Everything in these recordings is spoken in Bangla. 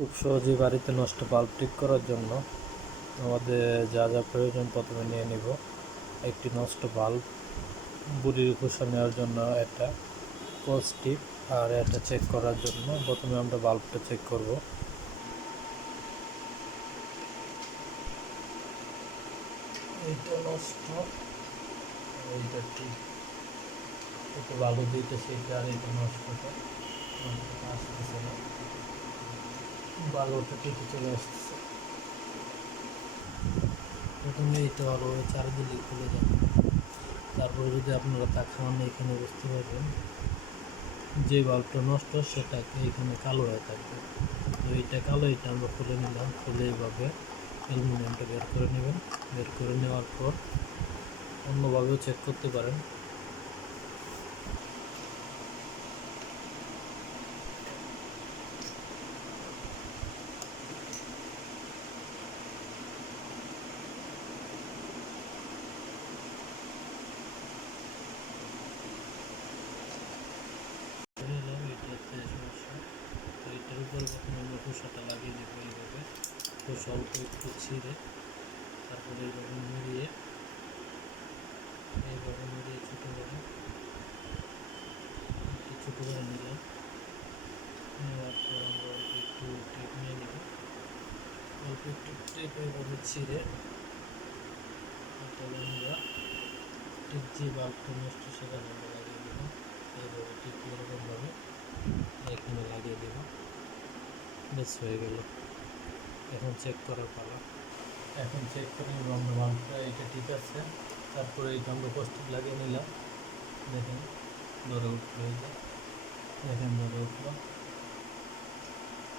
খুব সহজেই বাড়িতে নষ্ট বাল্ব ঠিক করার জন্য আমাদের যা যা প্রয়োজন প্রথমে নিয়ে নিব। একটি নষ্ট বাল্ব, বুড়ির খোসা নেওয়ার জন্য একটা কস্টিক, আর এটা চেক করার জন্য প্রথমে আমরা বাল্বটা চেক করব। এইটা নষ্ট, এইটা ঠিক, এটা ভালো দিতে সেইটা, আর এটা নষ্টটা আসতেছে না, ভালোটা ঠিকই চলে আসতেছে। প্রথমে এইটা ভালোভাবে চারিদিকে খুলে যাবে, তারপরে যদি আপনারা তাকান এখানে বুঝতে পারবেন যে বাল্বটা নষ্ট সেটাকে এখানে কালো হয়ে থাকবে। তো এইটা কালো, এটা আমরা খুলে নিলাম। খুলে এইভাবে অ্যালুমিনিয়ামটা বের করে নেবেন। বের করে নেওয়ার পর অন্যভাবেও চেক করতে পারেন। তো এটার উপরে প্রথমে আমরা খোসাটা লাগিয়ে দেবো এইভাবে, খোসা অল্প একটু ছিঁড়ে, তারপরে এইভাবে মুড়িয়ে ছোটো করে নিলাম। নেওয়ার পর আমরা অল্প একটু টেপ নিয়ে নেব, অল্প একটু টেপ এইভাবে ছিঁড়ে তাহলে আমরা ঠিক যে বাল্বটা নষ্ট সেখানে আমরা লাগিয়ে দেবো। এইভাবে ঠিক এরকমভাবে এখানে লাগিয়ে দেব। বেশ হয়ে গেল। এখন চেক করার পালা। এখন চেক করে নেব আমরা বাল্বটা, এটা ঠিক আছে। তারপরে এইটা আমরা কস্টিক লাগিয়ে নিলাম। দেখেন ধরে উঠলো, এইটা দেখেন ধরে উঠলো।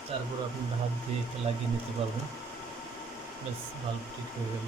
তারপর আপনার হাত দিয়ে এটা লাগিয়ে নিতে পারবেন। বেশ বাল্ব ঠিক হয়ে গেল।